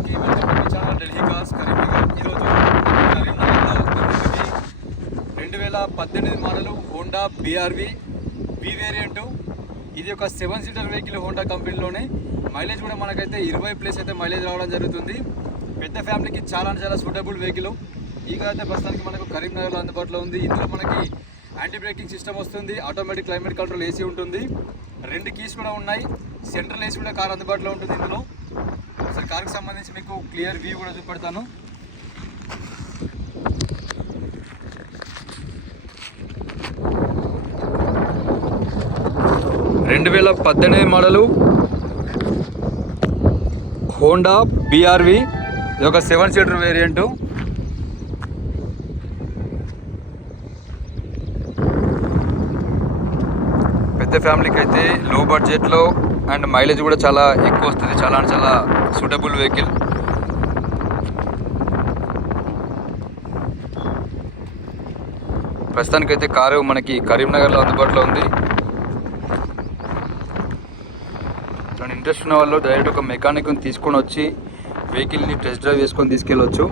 అందరికీ welcome to my channel Delhi కార్స్ కరీంనగర్. ఈరోజు కరీంనగర్లో మనకి 2018 model Honda BRV V variant. ఇది ఒక 7 సీటర్ వెహికల్ హోండా కంపెనీలోనే. మైలేజ్ కూడా మనకైతే 20+ అయితే మైలేజ్ రావడం జరుగుతుంది. పెద్ద ఫ్యామిలీకి చాలా సూటబుల్ వెహికల్. ఈ కార్ అయితే ప్రస్తుతానికి మనకు కరీంనగర్లో అందుబాటులో ఉంది. ఇందులో మనకి యాంటీ బ్రేకింగ్ సిస్టమ్ వస్తుంది, ఆటోమేటిక్ క్లైమేట్ కంట్రోల్ AC ఉంటుంది, 2 కీస్ కూడా ఉన్నాయి, సెంట్రల్ AC కూడా కార్ అందుబాటులో ఉంటుంది. ఇందులో అసలు కార్కి సంబంధించి మీకు క్లియర్ వ్యూ కూడా చూపెడతాను. రెండు 2018 మోడలు హోండా BRV. ఇది ఒక 7 సీటర్ వేరియంటు. పెద్ద ఫ్యామిలీకి అయితే లో బడ్జెట్లో అండ్ మైలేజ్ కూడా చాలా ఎక్కువ వస్తుంది. చాలా సూటబుల్ వెహికల్. ప్రస్తుతానికైతే కారు మనకి కరీంనగర్లో అందుబాటులో ఉంది. ఇంట్రెస్ట్ ఉన్న వాళ్ళు డైరెక్ట్ ఒక మెకానిక్ని తీసుకొని వచ్చి వెహికల్ని టెస్ట్ డ్రైవ్ చేసుకొని తీసుకెళ్ళవచ్చు.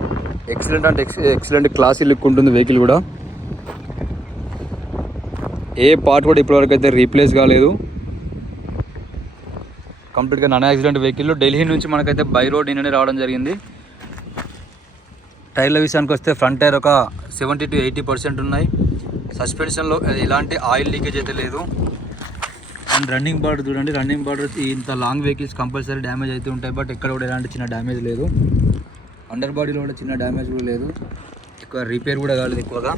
ఎక్సలెంట్ క్లాసీ లుక్ ఉంటుంది వెహికల్ కూడా. ఏ పార్ట్ కూడా ఇప్పటివరకు అయితే రీప్లేస్ కాలేదు. కంప్లీట్గా నాన్ యాక్సిడెంట్ వెహికల్. ఢిల్లీ నుంచి మనకైతే బై రోడ్ నిన్ననే రావడం జరిగింది. టైర్ల విషయానికి వస్తే ఫ్రంట్ టైర్ ఒక 70 to 80% ఉన్నాయి. సస్పెన్షన్లో ఎలాంటి ఆయిల్ లీకేజ్ అయితే లేదు. అండ్ రన్నింగ్ బార్డర్ చూడండి. రన్నింగ్ బార్డర్ ఇంత లాంగ్ వెహికల్స్ కంపల్సరీ డ్యామేజ్ అయితే ఉంటాయి, బట్ ఎక్కడ కూడా ఎలాంటి చిన్న డ్యామేజ్ లేదు. అండర్ బాడీలో కూడా చిన్న డ్యామేజ్ కూడా లేదు. ఎక్కువ రిపేర్ కూడా కాలేదు ఎక్కువగా.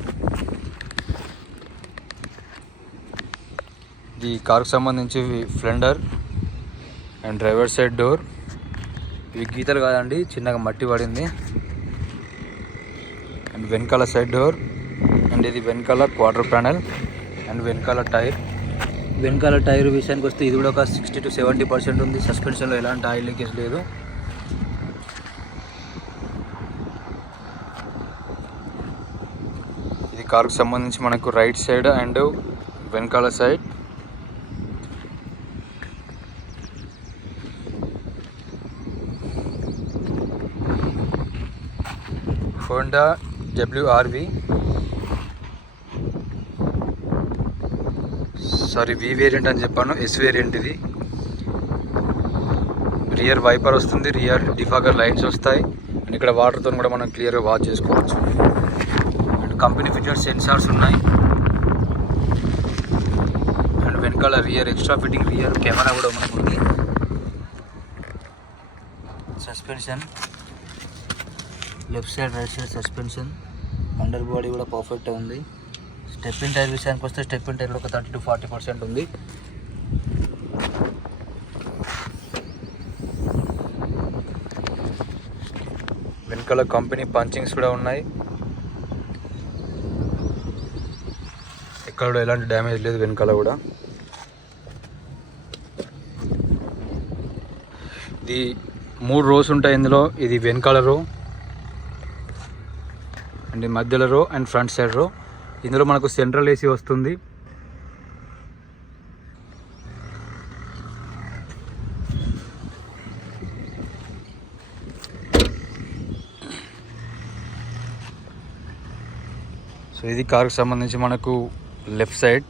ఈ కార్కు సంబంధించి ఫ్లెండర్ అండ్ డ్రైవర్ సైడ్ డోర్, ఇవి గీతలు కాదండి, చిన్నగా మట్టి పడింది. అండ్ వెనకాల సైడ్ డోర్, అండ్ ఇది వెనకాల క్వార్టర్ ప్యానల్ అండ్ వెనకాల టైర్. వెనకాల టైర్ విషయానికి వస్తే ఇది కూడా ఒక 60 to 70% ఉంది. సస్పెన్షన్లో ఎలాంటి ఆయిల్ లీకేజ్ లేదు. ఇది కార్కు సంబంధించి మనకు రైట్ సైడ్ అండ్ వెనకాల side. Honda WRV V variant అని చెప్పాను, S వేరియంట్ ఇది. రియర్ వైపర్ వస్తుంది, రియర్ డిఫాగర్ లైట్స్ వస్తాయి. అండ్ ఇక్కడ వాటర్తో కూడా మనం క్లియర్గా వాచ్ చేసుకోవచ్చు. అండ్ కంపెనీ ఫీచర్స్ సెన్సార్స్ ఉన్నాయి. అండ్ వెనకాల rear extra fitting rear camera కూడా మనకు ఉంది. Suspension left side right side suspension. Under body కూడా పర్ఫెక్ట్ ఉంది. స్టెప్ ఇన్ టైర్ విషయానికి వస్తే స్టెప్ ఇన్ టైర్ ఒక 30 to 40% ఉంది. వెనకాల కంపెనీ పంచింగ్స్ కూడా ఉన్నాయి. ఎక్కడ కూడా ఎలాంటి డ్యామేజ్ లేదు వెనకాల కూడా. ఇది 3 రోస్ ఉంటాయి ఇందులో. ఇది వెనకాల రో అండ్ మధ్యలో రో అండ్ ఫ్రంట్ సైడ్ రో. ఇందులో మనకు సెంట్రల్ AC వస్తుంది. సో ఇది కార్కి సంబంధించి మనకు లెఫ్ట్ సైడ్.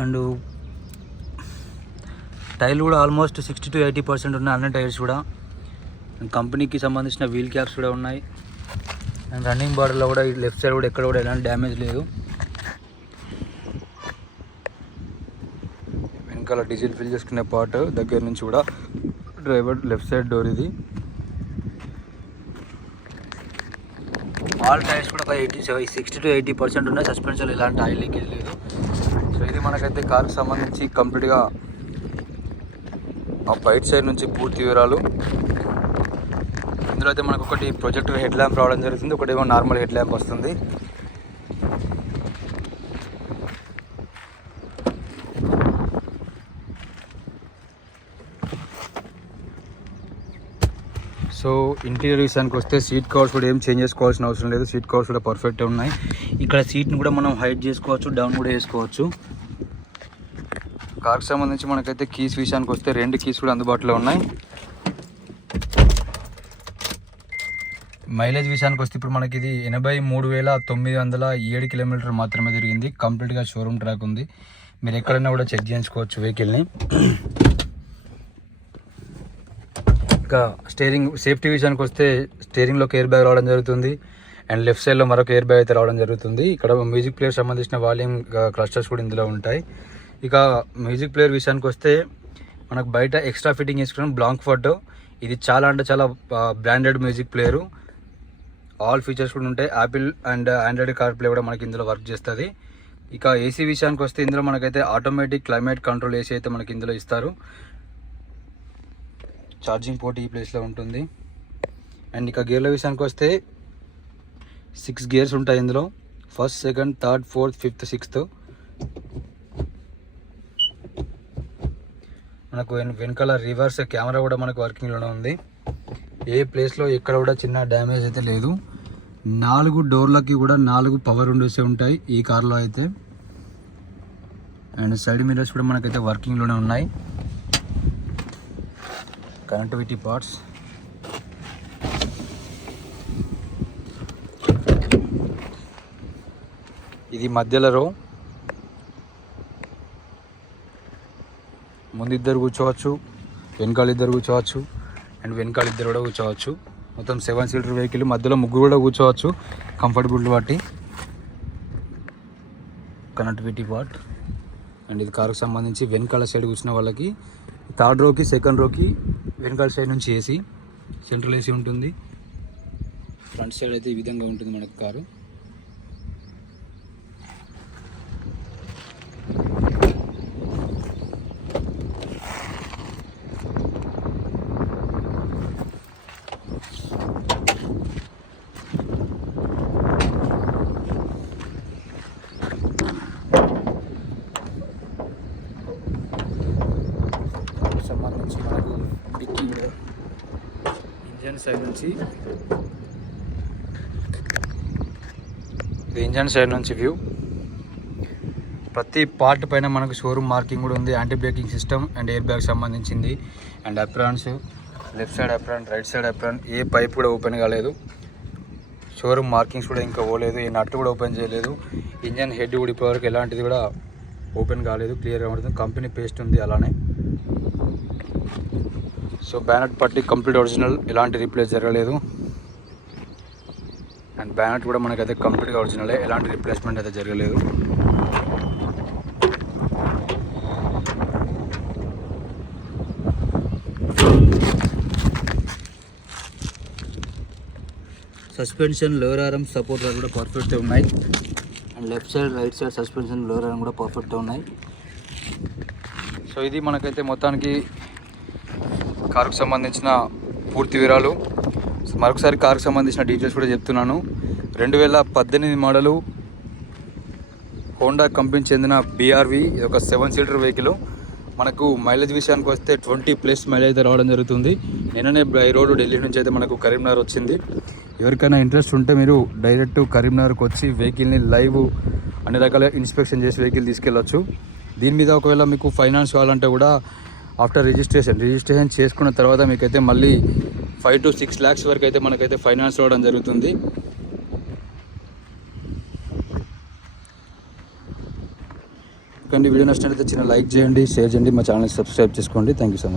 అండ్ టైర్లు కూడా ఆల్మోస్ట్ 60 to 80% ఉన్నాయి, అన్ని టైర్స్ కూడా. కంపెనీకి సంబంధించిన వీల్ క్యాప్స్ కూడా ఉన్నాయి. అండ్ రన్నింగ్ బార్డర్లో కూడా లెఫ్ట్ సైడ్ కూడా ఎక్కడ కూడా ఎలాంటి డ్యామేజ్ లేదు. వెనకాల డీజిల్ ఫిల్ చేసుకునే పార్ట్ దగ్గర నుంచి కూడా డ్రైవర్ లెఫ్ట్ సైడ్ డోర్ ఇది. ఆల్ టైర్స్ కూడా 60 to 80% ఉన్నాయి. సస్పెన్షన్ ఎలాంటి ఆయిల్ లీకేజ్ లేదు. సో ఇది మనకైతే కార్కి సంబంధించి కంప్లీట్గా ఆ బయట సైడ్ నుంచి పూర్తి వివరాలు. ఇందులో అయితే మనకు ఒకటి ప్రొజెక్టర్ హెడ్ ల్యాంప్ రావడం జరుగుతుంది, ఒకటేమో నార్మల్ హెడ్ ల్యాంప్ వస్తుంది. సో ఇంటీరియర్ విషయానికి వస్తే సీట్ కవర్స్ కూడా ఏం చేంజ్ చేసుకోవాల్సిన అవసరం లేదు. సీట్ కవర్స్ కూడా పర్ఫెక్ట్గా ఉన్నాయి. ఇక్కడ సీట్ని కూడా మనం హైట్ చేసుకోవచ్చు, డౌన్ కూడా చేసుకోవచ్చు. కార్కి సంబంధించి మనకైతే కీస్ విషయానికి వస్తే 2 కీస్ కూడా అందుబాటులో ఉన్నాయి. మైలేజ్ విషయానికి వస్తే ఇప్పుడు మనకి ఇది 83,907 కిలోమీటర్ మాత్రమే తిరిగింది. కంప్లీట్గా షోరూమ్ ట్రాక్ ఉంది. మీరు ఎక్కడైనా కూడా చెక్ చేయించుకోవచ్చు వెహికల్ని. ఇంకా స్టీరింగ్ సేఫ్టీ విషయానికి వస్తే స్టీరింగ్లోకి ఎయిర్ బ్యాగ్ రావడం జరుగుతుంది. అండ్ లెఫ్ట్ సైడ్లో మరొక ఎయిర్ బ్యాగ్ అయితే రావడం జరుగుతుంది. ఇక్కడ మ్యూజిక్ ప్లేయర్ సంబంధించిన వాల్యూమ్ క్లస్టర్స్ కూడా ఇందులో ఉంటాయి. ఇక మ్యూజిక్ ప్లేయర్ విషయానికి వస్తే మనకు బయట ఎక్స్ట్రా ఫిట్టింగ్ చేసుకున్నాం బ్లాంక్ఫర్డ్. ఇది చాలా అంటే చాలా branded music player. All features కూడా ఉంటాయి. Apple and Android car play కూడా మనకి ఇందులో వర్క్ చేస్తుంది. ఇక ఏసీ విషయానికి వస్తే ఇందులో మనకైతే ఆటోమేటిక్ క్లైమేట్ కంట్రోల్ ఏసీ అయితే మనకి ఇందులో ఇస్తారు. ఛార్జింగ్ పోర్ట్ ఈ ప్లేస్లో ఉంటుంది. అండ్ ఇక గేర్ల విషయానికి వస్తే 6 గేర్స్ ఉంటాయి ఇందులో. 1st, 2nd, 3rd, 4th, 5th, 6th. మనకు వెనకాల రివర్స్ కెమెరా కూడా మనకు వర్కింగ్లోనే ఉంది. ఏ ప్లేస్లో ఎక్కడ కూడా చిన్న డ్యామేజ్ అయితే లేదు. 4 డోర్లకి కూడా 4 పవర్ విండోస్ ఉంటాయి ఈ కార్లో అయితే. అండ్ సైడ్ మిర్రర్స్ కూడా మనకైతే వర్కింగ్లోనే ఉన్నాయి. కనెక్టివిటీ పార్ట్స్, ఇది మధ్యలో రో. ముందు 2 కూర్చోవచ్చు, వెనకాల 2 కూర్చోవచ్చు, అండ్ వెనకాల 2 కూడా కూర్చోవచ్చు. మొత్తం 7 సీటర్ వెహికల్. మధ్యలో 3 కూడా కూర్చోవచ్చు కంఫర్టబుల్ బట్టి. Connectivity part. అండ్ ఇది కారుకు సంబంధించి వెనకాల సైడ్ కూర్చున్న వాళ్ళకి 3rd రోకి 2nd రోకి వెనకాల సైడ్ నుంచి ఏసీ, సెంట్రల్ ఏసీ ఉంటుంది. ఫ్రంట్ సైడ్ అయితే ఈ విధంగా ఉంటుంది మనకు కారు. సంబంధించి మనకు డిక్కీ ఇంజన్ సైడ్ నుంచి, ఇది ఇంజన్ సైడ్ నుంచి వ్యూ. ప్రతి పార్ట్ పైన మనకు షోరూమ్ మార్కింగ్ కూడా ఉంది. Anti braking system and air bag సంబంధించింది. And aprons, left side apron, right side apron. ఏ పైప్ కూడా ఓపెన్ కాలేదు. షోరూమ్ మార్కింగ్స్ కూడా ఇంకా పోలేదు. ఈ నట్ కూడా ఓపెన్ చేయలేదు. ఇంజన్ హెడ్ కూడా ఇప్పటివరకు ఎలాంటిది కూడా ఓపెన్ కాలేదు. క్లియర్గా ఉంటుంది. కంపెనీ పేస్ట్ ఉంది అలానే. సో బ్యానెట్ పట్టి కంప్లీట్ ఒరిజినల్, ఎలాంటి రీప్లేస్ జరగలేదు. అండ్ బ్యానెట్ కూడా మనకైతే కంప్లీట్గా ఒరిజినలే, ఎలాంటి రీప్లేస్మెంట్ అయితే జరగలేదు. సస్పెన్షన్, లోవర్ ఆర్మ్ సపోర్ట్ కూడా పర్ఫెక్ట్గా ఉన్నాయి. And left side, right side suspension, lower arm కూడా పర్ఫెక్ట్గా ఉన్నాయి. సో ఇది మనకైతే మొత్తానికి కారుకు సంబంధించిన పూర్తి వివరాలు. మరొకసారి కారుకు సంబంధించిన డీటెయిల్స్ కూడా చెప్తున్నాను. 2018 మోడలు హోండా కంపెనీ చెందిన BRV. ఇది ఒక 7 సీటర్ వెహికల్. మనకు మైలేజ్ విషయానికి వస్తే 20+ మైలేజ్ అయితే రావడం జరుగుతుంది. నిన్ననే బై రోడ్ ఢిల్లీ నుంచి అయితే మనకు కరీంనగర్ వచ్చింది. ఎవరికైనా ఇంట్రెస్ట్ ఉంటే మీరు డైరెక్ట్ కరీంనగర్కి వచ్చి వెహికల్ని లైవ్ అన్ని రకాల ఇన్స్పెక్షన్ చేసి వెహికల్ తీసుకెళ్ళచ్చు. దీని మీద ఒకవేళ మీకు ఫైనాన్స్ కావాలంటే కూడా ఆఫ్టర్ రిజిస్ట్రేషన్ చేసుకున్న తర్వాత మీకైతే మళ్ళీ 5 to 6 lakhs వరకు అయితే మనకైతే ఫైనాన్స్ రావడం జరుగుతుంది. కానీ వీడియో నచ్చినట్లయితే చిన్న లైక్ చేయండి, షేర్ చేయండి, మా ఛానల్ని సబ్స్క్రైబ్ చేసుకోండి. Thank you so much.